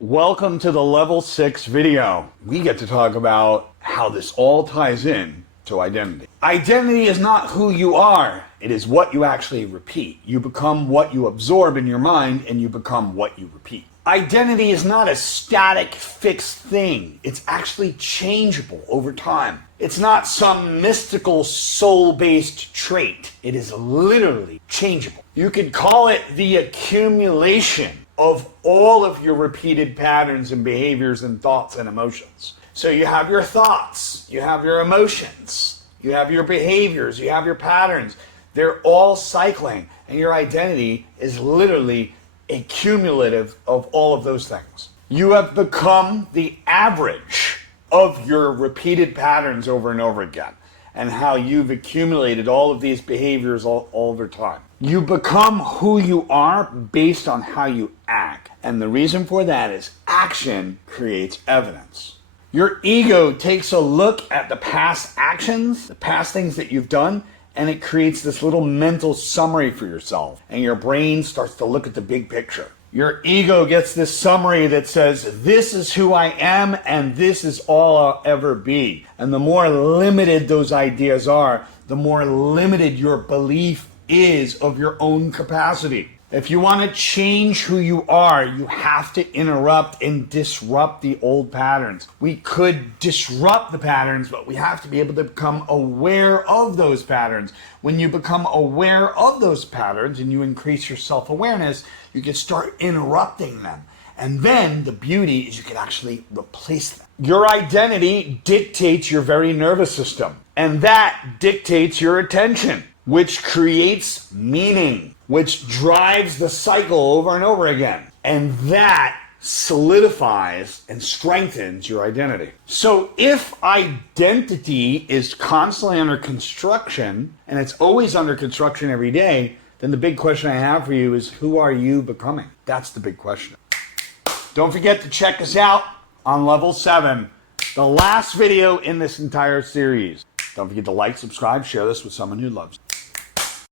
Welcome to the level 6 video. We get to talk about how this all ties in to identity. Identity is not who you are. It is what you actually repeat. You become what you absorb in your mind, and you become what you repeat. Identity is not a static, fixed thing. It's actually changeable over time. It's not some mystical soul-based trait. It is literally changeable. You could call it the accumulation of all of your repeated patterns and behaviors and thoughts and emotions. So you have your thoughts, you have your emotions, you have your behaviors, you have your patterns. They're all cycling, and your identity is literally a cumulative of all of those things. You have become the average of your repeated patterns over and over again, and how you've accumulated all of these behaviors all over time. You become who you are based on how you act. And the reason for that is action creates evidence. Your ego takes a look at the past actions, the past things that you've done, and it creates this little mental summary for yourself. And your brain starts to look at the big picture. Your ego gets this summary that says, this is who I am and this is all I'll ever be. And the more limited those ideas are, the more limited your belief is of your own capacity. If you want to change who you are, you have to interrupt and disrupt the old patterns. We could disrupt the patterns, but we have to be able to become aware of those patterns. When you become aware of those patterns and you increase your self-awareness, you can start interrupting them. And then the beauty is you can actually replace them. Your identity dictates your very nervous system, and that dictates your attention, which creates meaning, which drives the cycle over and over again. And that solidifies and strengthens your identity. So if identity is constantly under construction, and it's always under construction every day, then the big question I have for you is, who are you becoming? That's the big question. Don't forget to check us out on level 7, the last video in this entire series. Don't forget to like, subscribe, share this with someone who loves you.